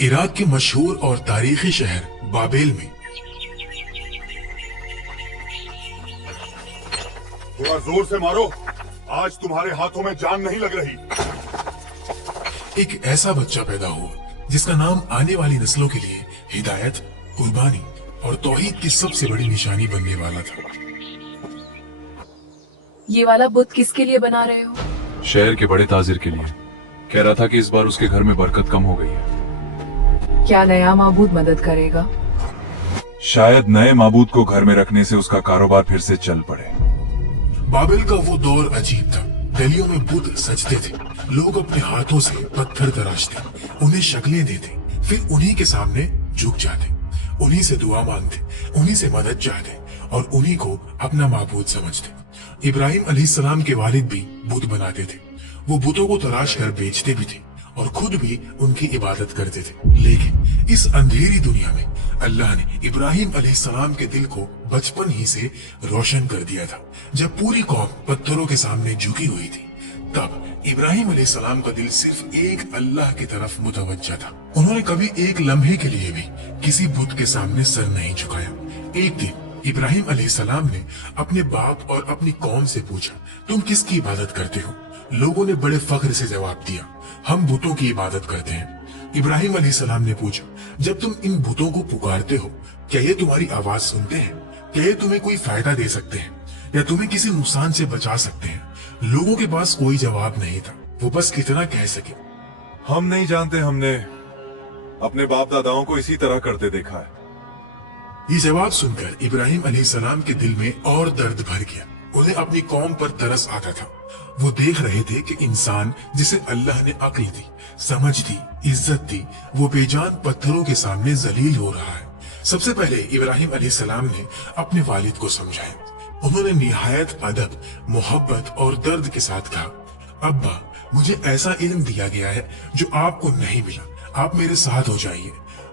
Iraq के मशहूर और तारीखी शहर बाबेल में थोड़ा जोर से मारो, आज तुम्हारे हाथों में जान नहीं लग रही। एक ऐसा बच्चा पैदा हुआ जिसका नाम आने वाली नस्लों के लिए हिदायत, कुर्बानी और तौहीद की सबसे बड़ी निशानी बनने वाला था। ये वाला बुत किसके लिए बना रहे हो? शहर के बड़े ताजिर के लिए। कह रहा था कि इस बार उसके घर में बरकत कम हो गई है। क्या नया माबूद मदद करेगा? शायद नए माबूद को घर में रखने से उसका कारोबार फिर से चल पड़े। बाबेल का वो दौर अजीब था। गलियों में बुत सजते थे, लोग अपने हाथों से पत्थर तराशते, उन्हें शक्लें देते, फिर उन्हीं के सामने झुक जाते, उन्हीं से दुआ मांगते, उन्हीं से मदद चाहते और उन्हीं को अपना माबूद समझते। इब्राहिम अलैहिस्सलाम के वालिद भी बुत बनाते थे। वो बुतों को तराश कर बेचते भी थे और खुद भी उनकी इबादत करते थे। लेकिन इस अंधेरी दुनिया में अल्लाह ने इब्राहिम अलैहिस्सलाम के दिल को बचपन ही से रोशन कर दिया था। जब पूरी कौम पत्थरों के सामने झुकी हुई थी, तब इब्राहिम अलैहिस्सलाम का दिल सिर्फ एक अल्लाह की तरफ मुतवज्जा था। उन्होंने कभी एक लम्हे के लिए भी किसी बुत के सामने सर नहीं झुकाया। एक दिन इब्राहिम अलैहिस्सलाम ने अपने बाप और अपनी कौम से पूछा, तुम किसकी इबादत करते हो? लोगों ने बड़े फख्र से जवाब दिया, हम बुतों की इबादत करते हैं। इब्राहिम अलैहिस्सलाम ने पूछा, जब तुम इन बुतों को पुकारते हो, क्या ये तुम्हारी आवाज सुनते हैं? क्या ये तुम्हें कोई फायदा दे सकते हैं या तुम्हें किसी नुकसान से बचा सकते हैं? लोगों के पास कोई जवाब नहीं था। वो बस कितना कह सके, हम नहीं जानते, हमने अपने बाप दादाओं को इसी तरह करते देखा है। ये जवाब सुनकर इब्राहिम अलैहिस्सलाम के दिल में और दर्द भर गया। उन्हें अपनी कौम पर तरस आता था। वो देख रहे थे कि इंसान जिसे अल्लाह ने अक्ल दी, समझ दी, इज्जत दी, वो बेजान पत्थरों के सामने जलील हो रहा है। सबसे पहले इब्राहिम अलैहिस्सलाम ने अपने वालिद को समझाया। उन्होंने निहायत अदब, मोहब्बत और दर्द के साथ कहा, अब्बा, मुझे ऐसा इल्म दिया गया है जो आपको नहीं मिला। आप मेरे साथ हो जाइए,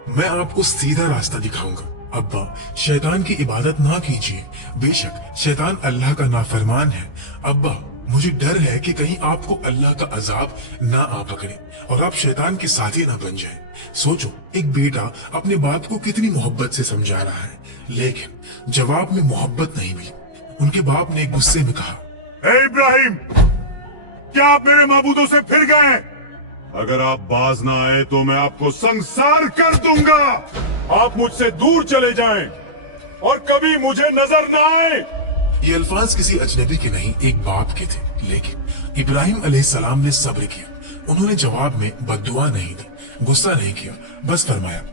मैं आपको सीधा रास्ता दिखाऊंगा। अब्बा, शैतान की इबादत ना कीजिए, बेशक शैतान अल्लाह का नाफरमान है। अब्बा, मुझे डर है कि कहीं आपको अल्लाह का अजाब ना आ पकड़े और आप शैतान के साथी ना बन जाएं। सोचो, एक बेटा अपने बाप को कितनी मोहब्बत से समझा रहा है, लेकिन जवाब में मोहब्बत नहीं मिली। उनके बाप ने गुस्से में कहा, ए इब्राहिम, क्या आप मेरे माबूदों से फिर गए? अगर आप बाज ना आए तो मैं आपको संसार कर दूंगा। आप मुझसे दूर चले जाएं और कभी मुझे नजर ना आए। ये अल्फाज किसी अजनबी के नहीं, एक बाप के थे। लेकिन इब्राहिम अलैहिस्सलाम ने सब्र किया। उन्होंने जवाब में बद्दुआ नहीं दी, गुस्सा नहीं किया, बस फरमाया,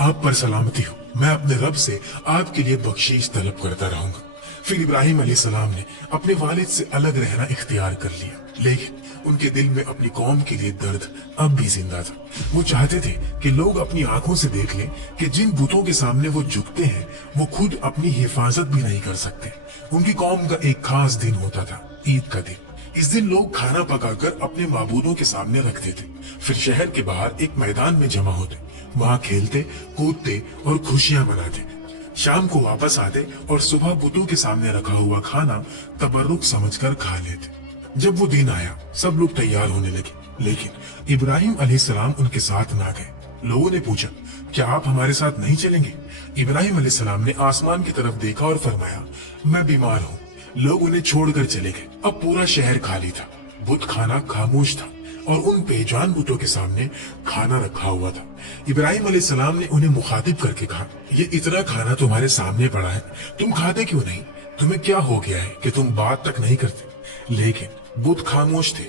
आप पर सलामती हो, मैं अपने रब से आपके लिए बख्शीश तलब करता रहूंगा। फिर इब्राहिम अलैहिस्सलाम ने अपने वालिद से अलग रहना इख्तियार कर लिया, लेकिन उनके दिल में अपनी कौम के लिए दर्द अब भी जिंदा था। वो चाहते थे कि लोग अपनी आंखों से देख लें कि जिन बुतों के सामने वो झुकते हैं, वो खुद अपनी हिफाजत भी नहीं कर सकते। उनकी कौम का एक खास दिन होता था, ईद का दिन। इस दिन लोग खाना पकाकर अपने माबूदों के सामने रखते थे, फिर शहर के बाहर एक मैदान में जमा होते, वहाँ खेलते, कूदते और खुशियां मनाते। शाम को वापस आते और सुबह बुतों के सामने रखा हुआ खाना तबर्रुक समझकर खा लेते। जब वो दिन आया, सब लोग तैयार होने लगे, लेकिन इब्राहिम अलैहिस्सलाम उनके साथ ना गए। लोगों ने पूछा, क्या आप हमारे साथ नहीं चलेंगे? इब्राहिम अलैहिस्सलाम ने आसमान की तरफ देखा और फरमाया, मैं बीमार हूँ। लोग उन्हें छोड़कर चले गए। अब पूरा शहर खाली था, बुत खाना खामोश था और उन बेजान बुतों के सामने खाना रखा हुआ था। इब्राहिम अलैहिस्सलाम ने उन्हें मुखातिब करके कहा, ये इतना खाना तुम्हारे सामने पड़ा है, तुम खाते क्यों नहीं? तुम्हें क्या हो गया है कि तुम बात तक नहीं करते? लेकिन बुत खामोश थे,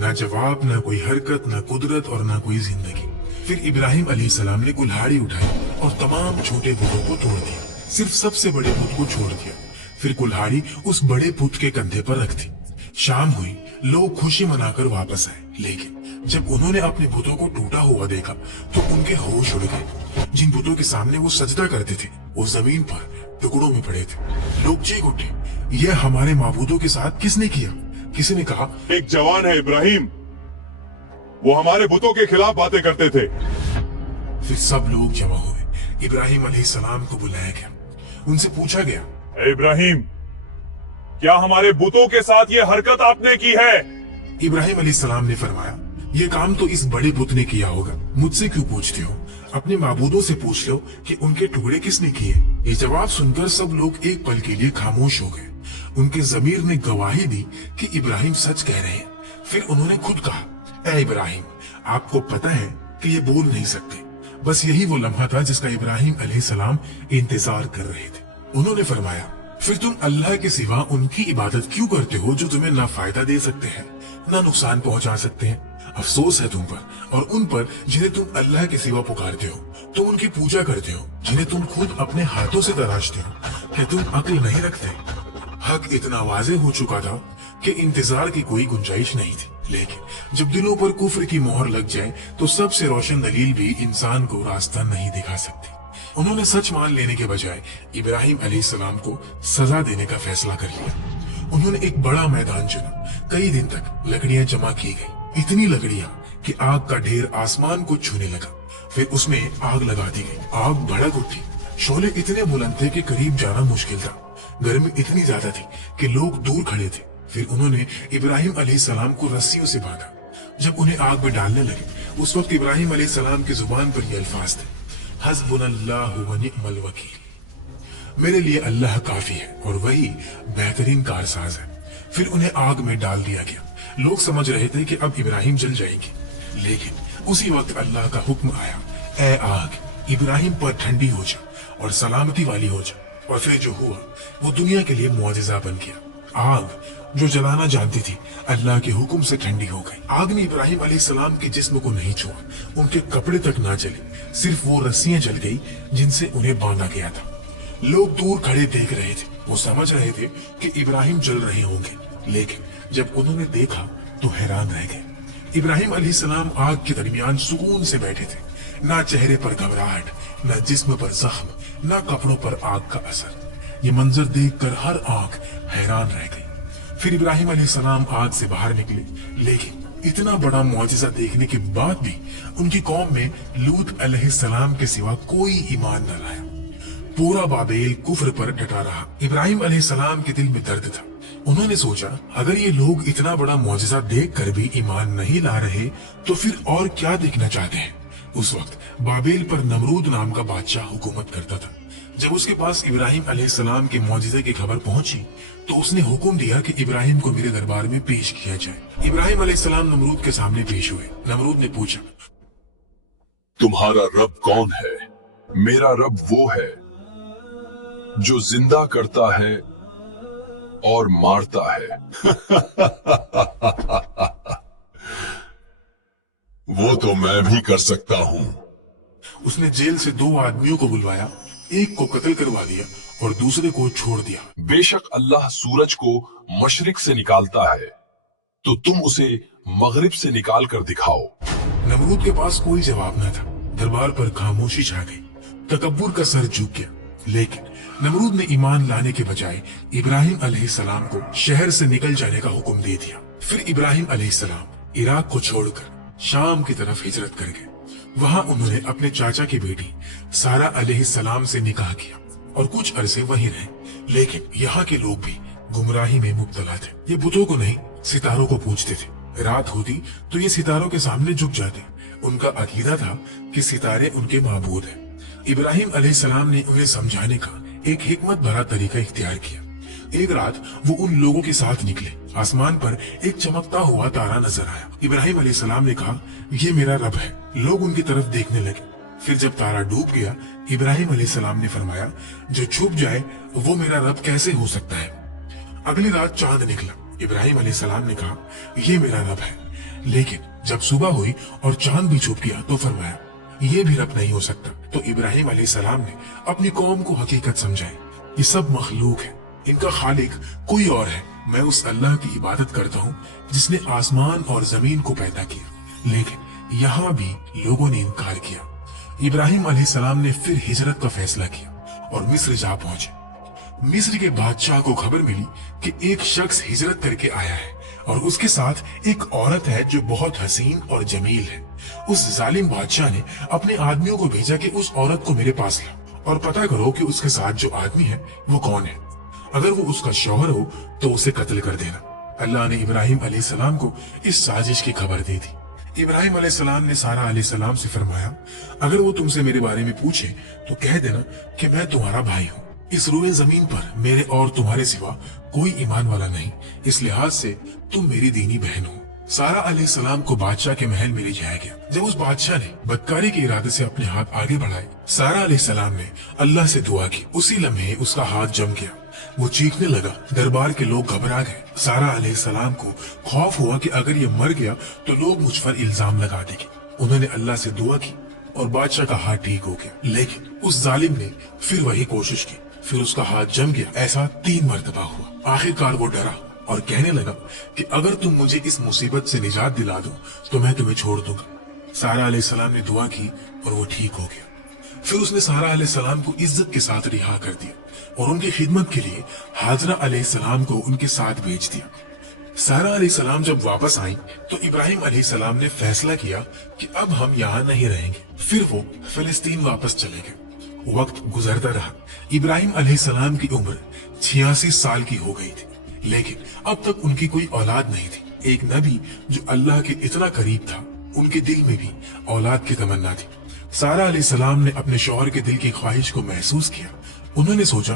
ना जवाब, ना कोई हरकत, ना कुदरत और ना कोई जिंदगी। फिर इब्राहिम अलैहिस्सलाम ने कुल्हाड़ी उठाई और तमाम छोटे बुतों को तोड़ दिया, सिर्फ सबसे बड़े बुत को छोड़ दिया। फिर कुल्हाड़ी उस बड़े बुत के कंधे पर रख दी। शाम हुई, लोग खुशी मनाकर वापस आए, लेकिन जब उन्होंने अपने बुतों को टूटा हुआ देखा तो उनके होश उड़ गए। जिन बुतों के सामने वो सजदा करते थे, वो जमीन पर टुकड़ों में पड़े थे। लोग चीख उठे, यह हमारे माबूदों के साथ किसने किया? किसी ने कहा, एक जवान है इब्राहिम, वो हमारे बुतों के खिलाफ बातें करते थे। फिर सब लोग जमा हुए। इब्राहिम अलैहिस्सलाम को बुलाया गया। उनसे पूछा गया, इब्राहिम, क्या हमारे बुतों के साथ ये हरकत आपने की है? इब्राहिम अलैहिस्सलाम ने फरमाया, ये काम तो इस बड़े बुत ने किया होगा, मुझसे क्यों पूछते हो? अपने माबूदों से पूछ लो कि उनके टुकड़े किसने किए। ये जवाब सुनकर सब लोग एक पल के लिए खामोश हो गए। उनके ज़मीर ने गवाही दी कि इब्राहिम सच कह रहे हैं। फिर उन्होंने खुद कहा, ऐ इब्राहिम, आपको पता है कि ये बोल नहीं सकते। बस यही वो लम्हा था जिसका इब्राहिम अलैहिस्सलाम इंतजार कर रहे थे। उन्होंने फरमाया, फिर तुम अल्लाह के सिवा उनकी इबादत क्यों करते हो जो तुम्हें ना फायदा दे सकते हैं ना नुकसान पहुंचा सकते हैं? अफसोस है तुम पर और उन पर जिन्हें तुम अल्लाह के सिवा पुकारते हो। तुम उनकी पूजा करते हो जिन्हें तुम खुद अपने हाथों से तराशते हो। क्या तुम अक्ल नहीं रखते? हक इतना वाज़े हो चुका था कि इंतजार की कोई गुंजाइश नहीं थी। लेकिन जब दिलों पर कुफ्र की मोहर लग जाए तो सबसे रोशन दलील भी इंसान को रास्ता नहीं दिखा सकती। उन्होंने सच मान लेने के बजाय इब्राहिम अलैहिस्सलाम को सजा देने का फैसला कर लिया। उन्होंने एक बड़ा मैदान चुना। कई दिन तक लकड़ियां जमा की गई, इतनी लकड़ियां कि आग का ढेर आसमान को छूने लगा। फिर उसमें आग लगा दी गई। आग भड़क उठी। शोले इतने बुलंद थे कि करीब जाना मुश्किल था। गर्मी इतनी ज्यादा थी कि लोग दूर खड़े थे। फिर उन्होंने इब्राहिम अलैहिस्सलाम को रस्सियों से बांधा। जब उन्हें आग में डालने लगे उस वक्त इब्राहिम अलैहिस्सलाम की जुबान पर ये अल्फाज थे, हस्बुनल्लाहु व निअमल वकील। मेरे लिए अल्लाह काफी है और वही बेहतरीन कारसाज है। फिर उन्हें आग में डाल दिया गया। लोग समझ रहे थे कि अब इब्राहिम जल जाएंगे, लेकिन उसी वक्त अल्लाह का हुक्म आया, ऐ आग, इब्राहिम पर ठंडी हो जा और सलामती वाली हो जा। और फिर जो हुआ वो दुनिया के लिए मुआजिजा बन गया। आग जो जलाना जानती थी अल्लाह के हुक्म से ठंडी हो गई। आग ने इब्राहिम अलैहिस्सलाम के जिस्म को नहीं छुआ, उनके कपड़े तक ना जले, सिर्फ वो रस्सियां जल गई जिनसे उन्हें बांधा गया था। लोग दूर खड़े देख रहे थे। वो समझ रहे थे कि इब्राहिम जल रहे होंगे, लेकिन जब उन्होंने देखा तो हैरान रह गए। इब्राहिम अलैहिस्सलाम आग के दरमियान सुकून से बैठे थे। ना चेहरे पर घबराहट, ना जिस्म पर जख्म, ना कपड़ों पर आग का असर। ये मंजर देखकर हर आंख हैरान रह गई। फिर इब्राहिम अलैहिस्सलाम आग से बाहर निकले, लेकिन इतना बड़ा मुआजिजा देखने के बाद भी उनकी कौम में लूत अलैहिस्सलाम के सिवा कोई ईमान न लाया। पूरा बाबेल कुफ्र पर डटा रहा। इब्राहिम अलैहिस्सलाम के दिल में दर्द था। उन्होंने सोचा, अगर ये लोग इतना बड़ा मुआजिजा देख कर भी ईमान नहीं ला रहे तो फिर और क्या देखना चाहते हैं। उस वक्त बाबेल पर नमरूद नाम का बादशाह हुकूमत करता था। जब उसके पास इब्राहिम अलैहिस्सलाम के मुआजिजे की खबर पहुंची तो उसने हुक्म दिया कि इब्राहिम को मेरे दरबार में पेश किया जाए। इब्राहिम अलैहिस्सलाम नमरूद के सामने पेश हुए। नमरूद ने पूछा, तुम्हारा रब कौन है? मेरा रब वो है जो जिंदा करता है और मारता है। वो तो मैं भी कर सकता हूँ। उसने जेल से 2 आदमियों को बुलवाया, एक को कत्ल करवा दिया और दूसरे को छोड़ दिया। बेशक अल्लाह सूरज को मशरिक से निकालता है, तो तुम उसे मगरिब से निकाल कर दिखाओ। नमरूद के पास कोई जवाब न था। दरबार पर खामोशी छा गई। तकब्बुर का सर झुक गया। लेकिन नमरूद ने ईमान लाने के बजाय इब्राहिम अलैहिस्सलाम को शहर से निकल जाने का हुक्म दे दिया। फिर इब्राहिम अलैहिस्सलाम इराक को छोड़कर शाम की तरफ हिजरत कर गए। वहां उन्होंने अपने चाचा की बेटी सारा अलैहिस्सलाम से निकाह किया और कुछ अरसे वहीं रहे। लेकिन यहाँ के लोग भी गुमराही में मुब्तला थे। ये बुतों को नहीं, सितारों को पूजते थे। रात होती तो ये सितारों के सामने झुक जाते। उनका अकीदा था कि सितारे उनके माबूद हैं। इब्राहिम अलैहिस्सलाम ने उन्हें समझाने का एक हिकमत भरा तरीका इख्तियार किया। एक रात वो उन लोगों के साथ निकले। आसमान पर एक चमकता हुआ तारा नजर आया। इब्राहिम अलैहिस्सलाम ने कहा, ये मेरा रब है। लोग उनकी तरफ देखने लगे। फिर जब तारा डूब गया, इब्राहिम अलैहिस्सलाम ने फरमाया, जो छुप जाए वो मेरा रब कैसे हो सकता है। अगली रात चांद निकला। इब्राहिम अलैहिस्सलाम ने कहा, ये मेरा रब है। लेकिन जब सुबह हुई और चांद भी छुप गया तो फरमाया, ये भी रब नहीं हो सकता। तो इब्राहिम अलैहिस्सलाम ने अपनी कौम को हकीकत समझाई, ये सब मखलूक है, इनका खालिक कोई और है। मैं उस अल्लाह की इबादत करता हूँ जिसने आसमान और जमीन को पैदा किया। लेकिन यहाँ भी लोगों ने इनकार किया। इब्राहिम अलैहिस्सलाम ने फिर हिजरत का फैसला किया और मिस्र जा पहुंचे। मिस्र के बादशाह को खबर मिली कि एक शख्स हिजरत करके आया है और उसके साथ एक औरत है जो बहुत हसीन और जमील है। उस जालिम बादशाह ने अपने आदमियों को भेजा कि उस औरत को मेरे पास ला और पता करो कि उसके साथ जो आदमी है वो कौन है। अगर वो उसका शौहर हो तो उसे कत्ल कर देना। अल्लाह ने इब्राहिम अलैहिस्सलाम को इस साजिश की खबर दे दी। इब्राहिम अलैहिस्सलाम ने सारा अलैहिस्सलाम से फरमाया, अगर वो तुमसे मेरे बारे में पूछे तो कह देना कि मैं तुम्हारा भाई हूँ। इस रुए जमीन पर मेरे और तुम्हारे सिवा कोई ईमान वाला नहीं, इस लिहाज से तुम मेरी दीनी बहन हो। सारा अलैहिस्सलाम को बादशाह के महल में ले जाया गया। जब उस बादशाह ने बदकारी के इरादे से अपने हाथ आगे बढ़ाए, सारा अलैहिस्सलाम ने अल्लाह से दुआ की। उसी लम्हे उसका हाथ जम गया, वो चीखने लगा। दरबार के लोग घबरा गए। सारा अलैहिस्सलाम को खौफ हुआ कि अगर ये मर गया तो लोग मुझ पर इल्जाम लगा देंगे। उन्होंने अल्लाह से दुआ की और बादशाह का हाथ ठीक हो गया। लेकिन उस जालिम ने फिर वही कोशिश की, फिर उसका हाथ जम गया। ऐसा 3 मरतबा हुआ। आखिरकार वो डरा और कहने लगा कि अगर तुम मुझे इस मुसीबत से निजात दिला दो तो मैं तुम्हें छोड़ दूंगा। सारा अलैहिस्सलाम ने दुआ की और वो ठीक हो गया। फिर उसने सारा अलैहिस्सलाम को इज्जत के साथ रिहा कर दिया और उनकी खिदमत के लिए हाजरा अलैहिस्सलाम को उनके साथ भेज दिया। सारा अलैहिस्सलाम जब वापस आई तो इब्राहिम अलैहिस्सलाम ने फैसला किया कि अब हम यहाँ नहीं रहेंगे। फिर वो फिलिस्तीन वापस चले गए। वक्त गुजरता रहा। इब्राहिम अलैहिस्सलाम की उम्र 86 साल की हो गई थी, लेकिन अब तक उनकी कोई औलाद नहीं थी। एक नबी जो अल्लाह के इतना करीब था, उनके दिल में भी औलाद की तमन्ना थी। सारा अलैहिस्सलाम ने अपने शौहर के दिल की ख्वाहिश को महसूस किया। उन्होंने सोचा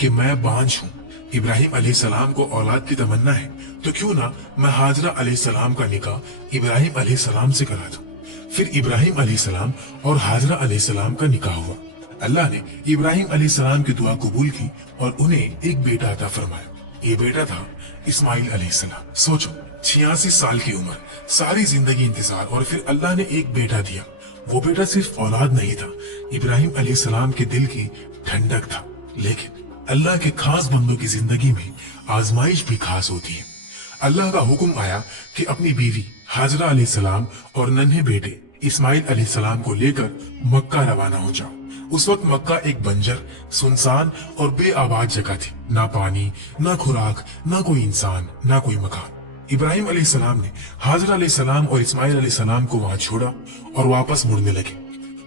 कि मैं बांझ हूँ, इब्राहिम अलैहिस्सलाम को औलाद की तमन्ना है, तो क्यों ना मैं हाजरा अलैहिस्सलाम का निकाह इब्राहिम अलैहिस्सलाम से करा दूं। फिर इब्राहिम अलैहिस्सलाम और हाजरा अलैहिस्सलाम का निकाह हुआ। अल्लाह ने इब्राहिम अलैहिस्सलाम की दुआ कबूल की और उन्हें एक बेटा अता फरमाया। ये बेटा था इस्माइल अलैहिस्सलाम। सोचो, 86 साल की उम्र, सारी जिंदगी इंतजार, और फिर अल्लाह ने एक बेटा दिया। वो बेटा सिर्फ औलाद नहीं था, इब्राहिम अलैहिस्सलाम के दिल की ठंडक था। लेकिन अल्लाह के खास बंदों की जिंदगी में आजमाइश भी खास होती है। अल्लाह का हुक्म आया कि अपनी बीवी हाजरा अलैहिस्सलाम और नन्हे बेटे इस्माइल अलैहिस्सलाम को लेकर मक्का रवाना हो जाओ। उस वक्त मक्का एक बंजर, सुनसान और बेआबाद जगह थी। ना पानी, ना खुराक, ना कोई इंसान, ना कोई मकान। इब्राहिम अलैहिस्सलाम ने हाजरा अलैहिस्सलाम और इस्माइल अलैहिस्सलाम को वहां छोड़ा और वापस मुड़ने लगे।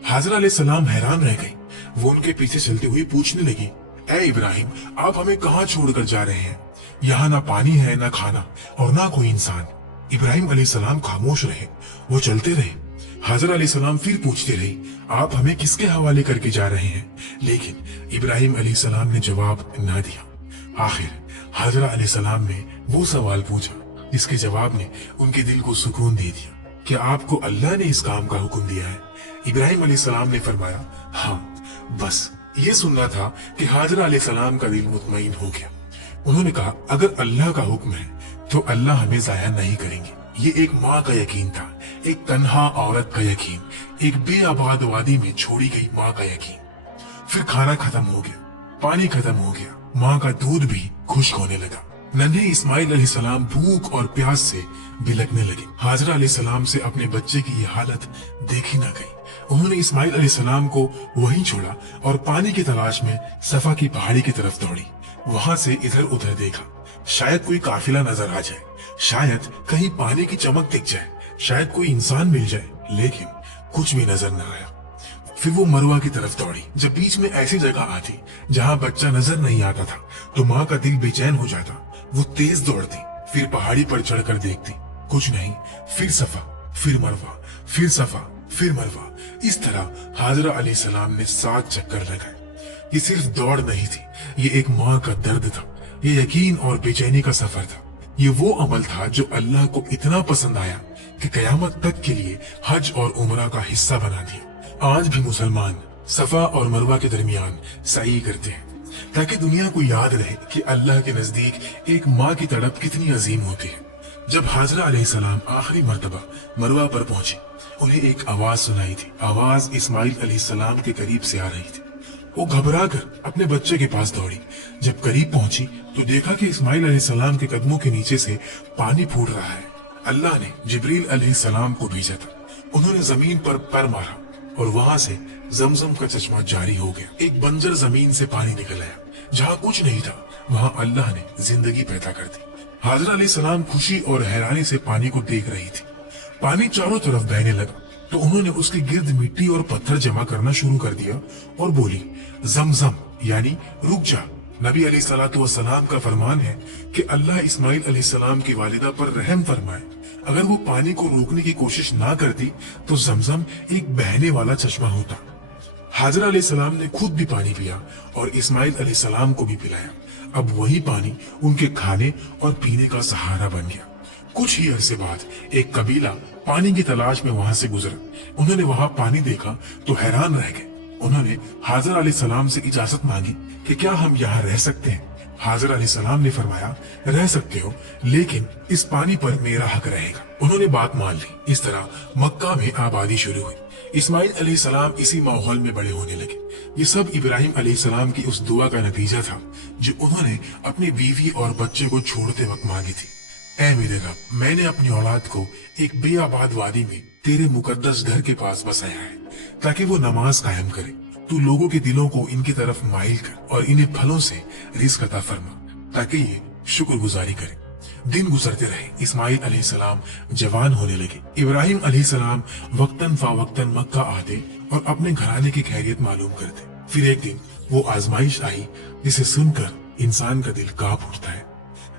हाजरा अलैहिस्सलाम हैरान रह गई। वो उनके पीछे चलती हुई पूछने लगी, ऐ इब्राहिम, आप हमें कहाँ छोड़कर जा रहे हैं? यहाँ ना पानी है, ना खाना और ना कोई इंसान। इब्राहिम अलैहिस्सलाम खामोश रहे। वो चलते रहे। हाजरा अलैहिस्सलाम फिर पूछती रही, आप हमें किसके हवाले करके जा रहे हैं? लेकिन इब्राहिम अलैहिस्सलाम ने जवाब न दिया। आखिर हाजरा अलैहिस्सलाम ने वो सवाल पूछा जिसके जवाब ने उनके दिल को सुकून दे दिया। क्या आपको अल्लाह ने इस काम का हुक्म दिया है? इब्राहिम अलैहिस्सलाम ने फरमाया, हाँ, बस ये सुनना था कि हाजरा अलैहिस्सलाम का दिल मुतमईन हो गया। उन्होंने कहा, अगर अल्लाह का हुक्म है तो अल्लाह हमें जाया नहीं करेंगे। ये एक माँ का यकीन था, एक तन्हा औरत का यकीन, एक बेआबाद वादी में छोड़ी गई माँ का यकीन। फिर खाना खत्म हो गया, पानी खत्म हो गया, माँ का दूध भी खुश्क होने लगा। नन्हे इस्माइल अलैहिस्सलाम भूख और प्यास से बिलखने लगे। हाजरा अलैहिस्सलाम से अपने बच्चे की ये हालत देखी न गई। उन्होंने इस्माइल अलैहिस्सलाम को वहीं छोड़ा और पानी की तलाश में सफा की पहाड़ी की तरफ दौड़ी। वहां से इधर उधर देखा, शायद कोई काफिला नजर आ जाए, शायद कहीं पानी की चमक दिख जाए, शायद कोई इंसान मिल जाए, लेकिन कुछ भी नजर न आया। फिर वो मरवा की तरफ दौड़ी। जब बीच में ऐसी जगह आती जहाँ बच्चा नजर नहीं आता था तो माँ का दिल बेचैन हो जाता। वो तेज दौड़ती, फिर पहाड़ी पर चढ़कर देखती, कुछ नहीं। फिर सफा, फिर मरवा, फिर सफा, फिर मरवा। इस तरह हाजरा अलैहिस्सलाम ने 7 चक्कर लगाए। ये सिर्फ दौड़ नहीं थी, ये एक माँ का दर्द था, ये यकीन और बेचैनी का सफर था। ये वो अमल था जो अल्लाह को इतना पसंद आया कि कयामत तक के लिए हज और उमरा का हिस्सा बना दिया। आज भी मुसलमान सफा और मरवा के दरमियान सई करते हैं ताकि दुनिया को याद रहे कि अल्लाह के नजदीक एक माँ की तड़प कितनी अजीम होती है। जब हाजरा अलैहिस्सलाम आखिरी मर्तबा मरवा पर पहुंचे, उन्हें एक आवाज सुनाई थी। आवाज इस्माइल अलैहिस्सलाम के करीब से आ रही थी। वो घबरा कर अपने बच्चे के पास दौड़ी। जब करीब पहुंची तो देखा कि इस्माइल अलैहिस्सलाम के कदमों के नीचे से पानी फूट रहा है। अल्लाह ने जिब्रील अलैहिस्सलाम को भेजा था। उन्होंने जमीन पर पैर मारा और वहां से जमजम का चश्मा जारी हो गया। एक बंजर जमीन से पानी निकल आया। जहाँ कुछ नहीं था वहाँ अल्लाह ने जिंदगी पैदा कर दी। हाजरा अलैहिस्सलाम खुशी और हैरानी से पानी को देख रही थी। पानी चारों तरफ बहने लगा तो उन्होंने उसके गिर्द मिट्टी और पत्थर जमा करना शुरू कर दिया और बोली, जमजम यानी रुक जा। नबी अलैहिस्सलातु वस्सलाम का फरमान है कि अल्लाह इस्माइल अलैहिस्सलाम की वालिदा पर रहम फरमाए। अगर वो पानी को रोकने की कोशिश ना करती तो जमजम एक बहने वाला चश्मा होता। हाजरा अलैहिस्सलाम ने खुद भी पानी पिया और इस्माइल अलैहिस्सलाम को भी पिलाया। अब वही पानी उनके खाने और पीने का सहारा बन गया। कुछ ही अरसे बाद एक कबीला पानी की तलाश में वहां से गुजरा। उन्होंने वहां पानी देखा तो हैरान रह गए। उन्होंने हाजरा अलैहिस्सलाम से इजाजत मांगी कि क्या हम यहाँ रह सकते हैं। हाजरा अलैहिस्सलाम ने फरमाया, रह सकते हो, लेकिन इस पानी पर मेरा हक रहेगा। उन्होंने बात मान ली। इस तरह मक्का में आबादी शुरू हुई। इस्माइल अलैहिस्सलाम इसी माहौल में बड़े होने लगे। ये सब इब्राहिम अलैहिस्सलाम की उस दुआ का नतीजा था जो उन्होंने अपनी बीवी और बच्चे को छोड़ते वक्त मांगी थी। ऐ मेरे रब, मैंने अपनी औलाद को एक बेआबाद वादी में तेरे मुकद्दस घर के पास बसाया है ताकि वो नमाज कायम करे। तू लोगों के दिलों को इनकी तरफ माइल कर और इन्हें फलों से रिज़्क अता फरमा ताकि ये शुक्रगुजारी करे। दिन गुजरते रहे। इस्माइल अलैहिस्सलाम जवान होने लगे। इब्राहिम अलैहिस्सलाम वक्तन फावक्तन मक्का आते और अपने घराने की खैरियत मालूम करते। फिर एक दिन वो आजमाइश आई जिसे सुनकर इंसान का दिल कांप उठता है।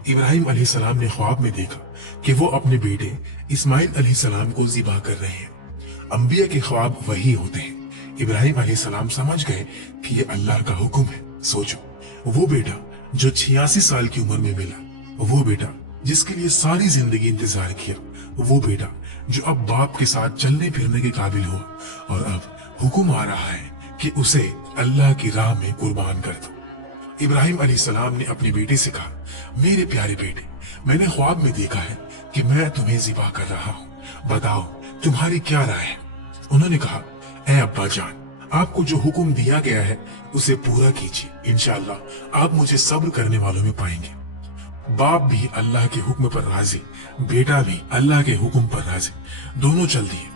इब्राहिम अलैहिस्सलाम ने ख्वाब में देखा कि वो अपने बेटे इस्माइल अलैहिस्सलाम को ज़िबा कर रहे हैं। अंबिया के ख्वाब वही होते हैं। इब्राहिम अलैहिस्सलाम समझ गए कि ये अल्लाह का हुक्म है। सोचो, वो बेटा जो 86 साल की उम्र में मिला, वो बेटा जिसके लिए सारी जिंदगी इंतजार किया, वो बेटा जो अब बाप के साथ चलने फिरने के काबिल हुआ और अब हुक्म आ रहा है कि उसे अल्लाह की राह में कुर्बान कर दो। इब्राहिम अलैहिस्सलाम ने अपने बेटे से कहा, मेरे प्यारे बेटे, मैंने ख्वाब में देखा है कि मैं तुम्हें ज़िबा कर रहा हूँ, बताओ तुम्हारी क्या राय है। उन्होंने कहा, ऐ अब्बा जान, आपको जो हुक्म दिया गया है उसे पूरा कीजिए। इंशाअल्लाह आप मुझे सब्र करने वालों में पाएंगे। बाप भी अल्लाह के हुक्म पर राजी, बेटा भी अल्लाह के हुक्म पर राजी, दोनों चल दिए।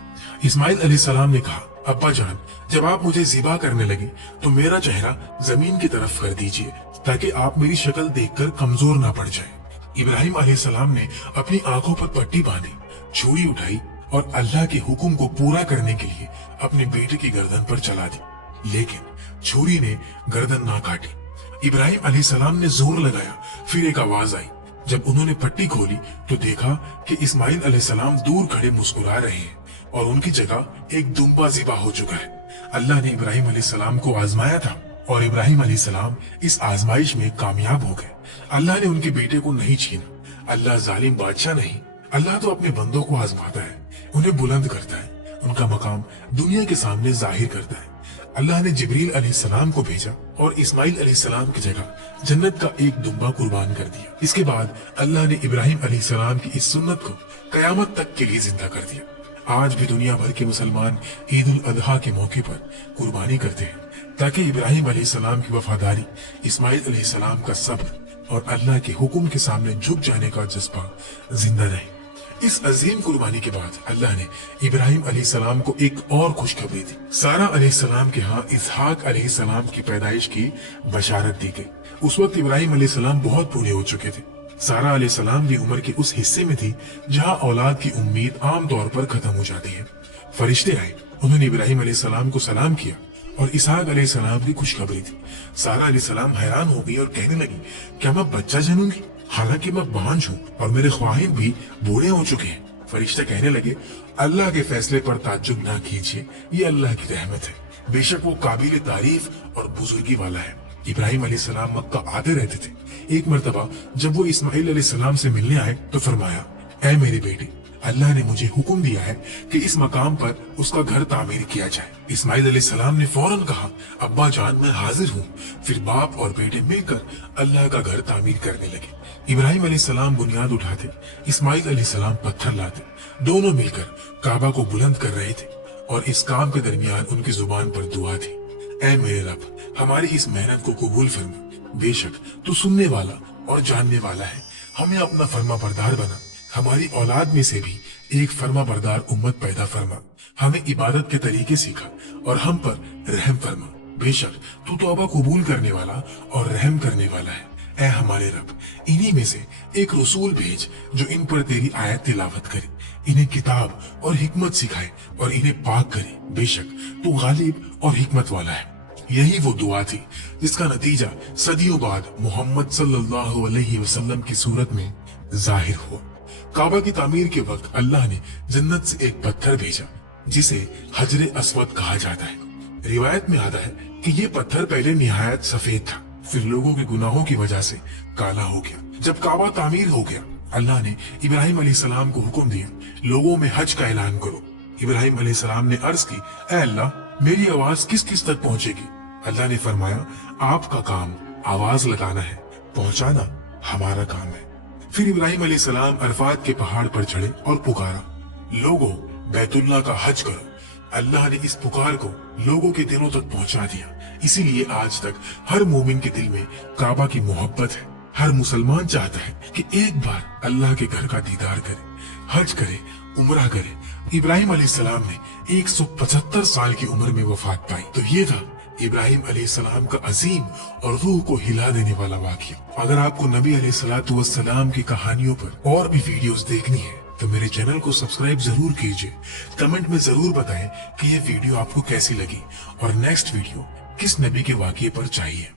इस्माइल अलैहिस्सलाम ने कहा, अब्बा जान, जब आप मुझे ज़िबा करने लगे तो मेरा चेहरा जमीन की तरफ कर दीजिए ताकि आप मेरी शक्ल देखकर कमजोर ना पड़ जाए। इब्राहिम अलैहिस्सलाम ने अपनी आंखों पर पट्टी बांधी, छुरी उठाई और अल्लाह के हुक्म को पूरा करने के लिए अपने बेटे की गर्दन पर चला दी, लेकिन छुरी ने गर्दन ना काटी। इब्राहिम अलैहिस्सलाम ने जोर लगाया, फिर एक आवाज आई। जब उन्होंने पट्टी खोली तो देखा कि इस्माइल अलैहिस्सलाम दूर खड़े मुस्कुरा रहे हैं और उनकी जगह एक दुम्बा ज़िबा हो चुका है। अल्लाह ने इब्राहिम अलैहिस्सलाम को आजमाया था और इब्राहिम अलैहिस्सलाम इस आजमाइश में कामयाब हो गए। अल्लाह ने उनके बेटे को नहीं छीना। अल्लाह जालिम बादशाह नहीं। अल्लाह तो अपने बंदों को आजमाता है, उन्हें बुलंद करता है, उनका मकाम दुनिया के सामने जाहिर करता है। अल्लाह ने जिब्रील अलैहिस्सलाम को भेजा और इस्माइल अलैहिस्सलाम की जगह जन्नत का एक दुम्बा कुर्बान कर दिया। इसके बाद अल्लाह ने इब्राहिम अलैहिस्सलाम की इस सुन्नत को कयामत तक के लिए जिंदा कर दिया। आज भी दुनिया भर के मुसलमान ईद उल अजहा के मौके पर कुर्बानी करते हैं ताकि इब्राहिम अलैहिस्सलाम की वफादारी, इस्माइल अलैहिस्सलाम का सब्र और अल्लाह के हुक्म के सामने झुक जाने का जज्बा जिंदा रहे। इस अजीम कुर्बानी के बाद अल्लाह ने इब्राहिम अलैहिस्सलाम को एक और खुशखबरी दी। सारा अलैहिस्सलाम के यहाँ इसहाक अलैहिस्सलाम की पैदाइश की बशारत दी गई। उस वक्त इब्राहिम अलैहिस्सलाम बहुत बूढ़े हो चुके थे। सारा अलैहिस्सलाम भी उम्र के उस हिस्से में थी जहाँ औलाद की उम्मीद आम तौर पर खत्म हो जाती है। फरिश्ते आए, उन्होंने इब्राहिम अलैहिस्सलाम को सलाम किया और इसहाक अलैहिस्सलाम की खुशखबरी थी। सारा अलैहिस्सलाम हैरान हो गई और कहने लगी, क्या मैं बच्चा जनूंगी? हालांकि मैं बांझ हूँ और मेरे ख्वाहिन भी बूढ़े हो चुके हैं। फरिश्ते कहने लगे, अल्लाह के फैसले पर ताज्जुब ना कीजिए, ये अल्लाह की रहमत है। बेशक वो काबिल तारीफ और बुजुर्गी वाला है। इब्राहिम अलैहिस्सलाम मक्का आते रहते थे। एक मर्तबा जब वो इस्माइल अलैहिस्सलाम से मिलने आए तो फरमाया, ऐ मेरे बेटे, अल्लाह ने मुझे हुक्म दिया है कि इस मकाम पर उसका घर तामीर किया जाए। इस्माइल अलैहिस्सलाम ने फौरन कहा, अब्बा जान मैं हाजिर हूँ। फिर बाप और बेटे मिलकर अल्लाह का घर तामीर करने लगे। इब्राहिम अलैहिस्सलाम बुनियाद उठाते, इस्माइल अलैहिस्सलाम पत्थर लाते। दोनों मिलकर काबा को बुलंद कर रहे थे और इस काम के दरमियान उनकी जुबान पर दुआ थी, ऐ मेरे रब, हमारी इस मेहनत को कबूल फरमा। बेशक तू सुनने वाला और जानने वाला है। हमें अपना फर्मा बरदार बना। हमारी औलाद में से भी एक फर्मा बरदार उम्मत पैदा फरमा। हमें इबादत के तरीके सिखा और हम पर रहम फरमा। बेशक तू तौबा कबूल करने वाला और रहम करने वाला है। ऐ हमारे रब, इन्हीं में से एक रसूल भेज जो इन पर तेरी आयत तिलावत करे, इन्हें किताब और हिकमत सिखाए और इन्हें पाक करे। बेशक तू गालिब और हिकमत वाला है। यही वो दुआ थी जिसका नतीजा सदियों बाद मोहम्मद सल्लल्लाहु अलैहि वसल्लम की सूरत में जाहिर हुआ। काबा की तामीर के वक्त अल्लाह ने जन्नत से एक पत्थर भेजा जिसे हजरे अस्वद कहा जाता है। रिवायत में आता है कि ये पत्थर पहले निहायत सफेद था, फिर लोगों के गुनाहों की वजह से काला हो गया। जब काबा तामीर हो गया, अल्लाह ने इब्राहिम अलैहिस्सलाम को हुक्म दिया, लोगों में हज का ऐलान करो। इब्राहिम अलैहिस्सलाम ने अर्ज की, ऐ अल्लाह, मेरी आवाज किस किस तक पहुंचेगी? अल्लाह ने फरमाया, आपका काम आवाज लगाना है, पहुंचाना हमारा काम है। फिर इब्राहिम अलैहिस्सलाम अरफात के पहाड़ पर चढ़े और पुकारा, लोगों, बैतुल्लाह का हज करो। अल्लाह ने इस पुकार को लोगों के दिलों तक पहुंचा दिया। इसीलिए आज तक हर मोमिन के दिल में काबा की मोहब्बत है। हर मुसलमान चाहता है कि एक बार अल्लाह के घर का दीदार करे, हज करे, उम्रा करे। इब्राहिम अलैहिस्सलाम ने 175 साल की उम्र में वफात पाई। तो ये था इब्राहिम अलैहिस्सलाम का अजीम और रूह को हिला देने वाला वाक़या। अगर आपको नबी अलैहिस्सलातु वस्सलाम की कहानियों पर और भी वीडियोस देखनी है तो मेरे चैनल को सब्सक्राइब जरूर कीजिए। कमेंट में जरूर बताएं कि ये वीडियो आपको कैसी लगी और नेक्स्ट वीडियो किस नबी के वाक़ये पर चाहिए।